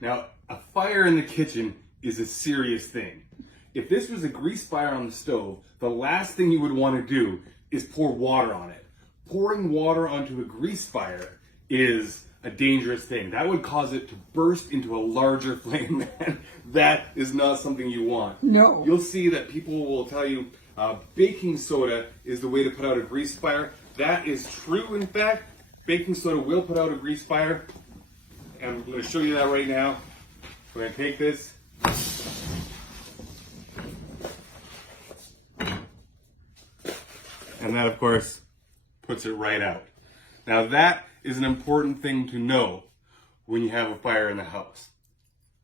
Now, a fire in the kitchen is a serious thing. If this was a grease fire on the stove, the last thing you would want to do is pour water on it. Pouring water onto a grease fire is a dangerous thing. That would cause it to burst into a larger flame, and that is not something you want. No. You'll see that people will tell you baking soda is the way to put out a grease fire. That is true, in fact. Baking soda will put out a grease fire, and I'm going to show you that right now. We're going to take this. And that, of course, puts it right out. Now that is an important thing to know when you have a fire in the house.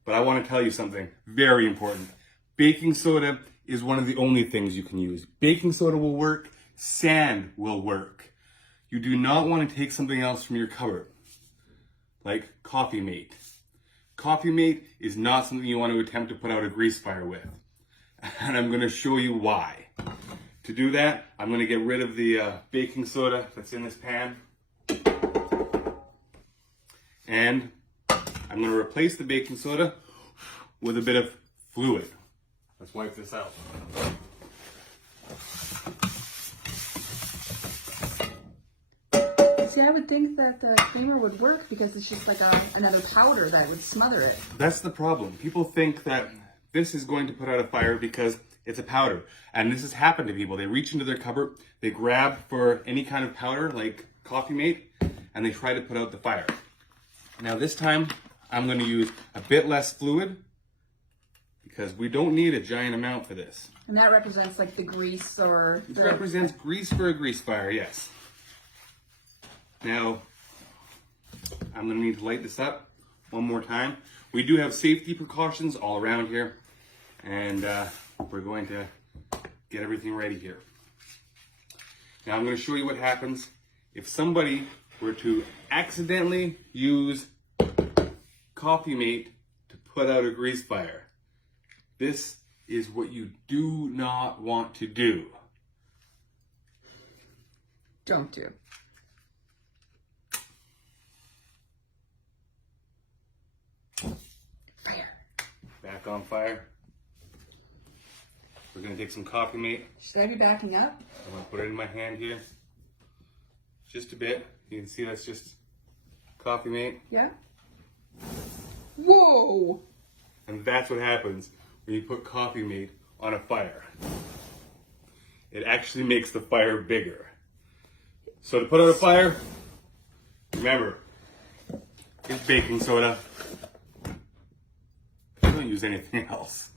But I want to tell you something very important. Baking soda is one of the only things you can use. Baking soda will work, sand will work. You do not want to take something else from your cupboard, like Coffee Mate. Coffee Mate is not something you want to attempt to put out a grease fire with. And I'm going to show you why. To do that, I'm going to get rid of the baking soda that's in this pan. And I'm going to replace the baking soda with a bit of fluid. Let's wipe this out. See, I would think that the creamer would work because it's just like another powder that would smother it. That's the problem. People think that this is going to put out a fire because it's a powder. And this has happened to people. They reach into their cupboard, they grab for any kind of powder like Coffee Mate, and they try to put out the fire. Now this time, I'm going to use a bit less fluid because we don't need a giant amount for this. And that represents like the grease or... It represents grease for a grease fire, yes. Now, I'm going to need to light this up one more time. We do have safety precautions all around here, and we're going to get everything ready here. Now I'm going to show you what happens if somebody were to accidentally use Coffee Mate to put out a grease fire. This is what you do not want to do. Don't do. Fire. Back on fire. We're going to take some Coffee Mate. Should I be backing up? I'm going to put it in my hand here. Just a bit. You can see that's just Coffee Mate. Yeah. Whoa! And that's what happens when you put Coffee Mate on a fire. It actually makes the fire bigger. So to put out a fire, remember, it's baking soda. Don't use anything else.